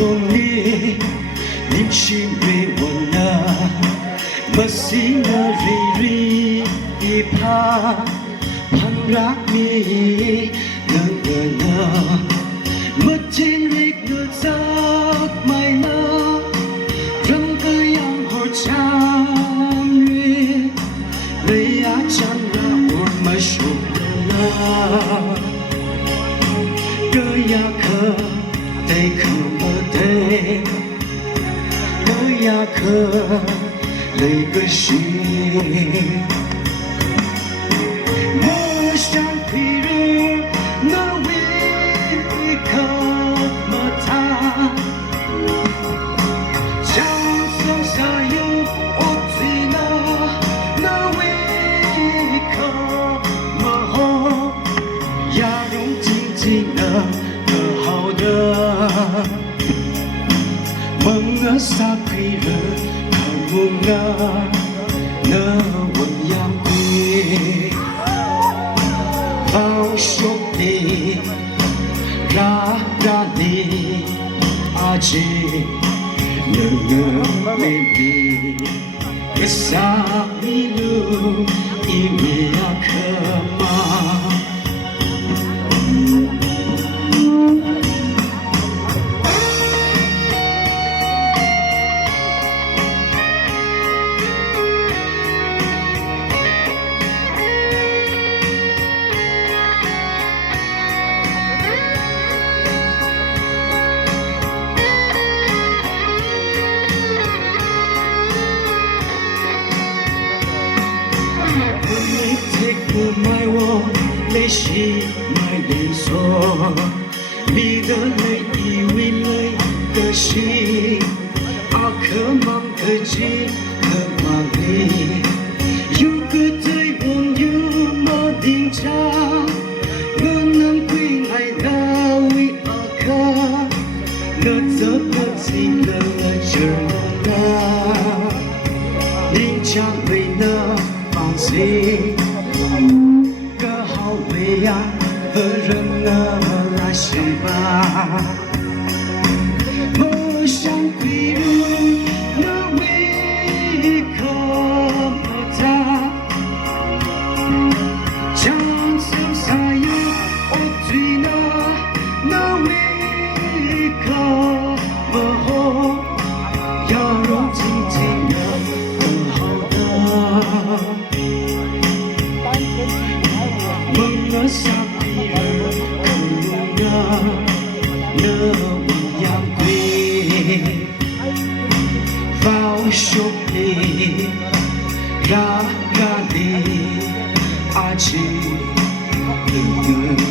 用你，你心对我那么心的瑞一怕，旁รักมีเนื้อเนื้อเมื่อทิ้งริกเนื้อจากไม่นาเริ่มก็ยังหัวใจไม่อยากฉันรักอดมาชุบนาก็อยากเคยได้เข้ามาได้ก็อยากเคยเลยก็ชิ我想披着那为可么他将剩下有我最那为可么好呀用静静的可好的梦啊撒披着可梦啊那我样归好兄弟，拉拉你阿姐，那个妹妹，个啥米路一米呀可嘛？不买我泪是买连锁，你的泪以为泪的心，啊可忙可急可忙你，有个对我有么定价，我能归来那为阿卡，我怎么记得这那，人家为那放心。个好为呀，和人那么来相伴。我想归入那为可么他，将剩下有我最那为可么好，要用静静的更好的。梦啊傻逼儿，可能啊，那我样归，放手你，拉拉你，阿姐，那个。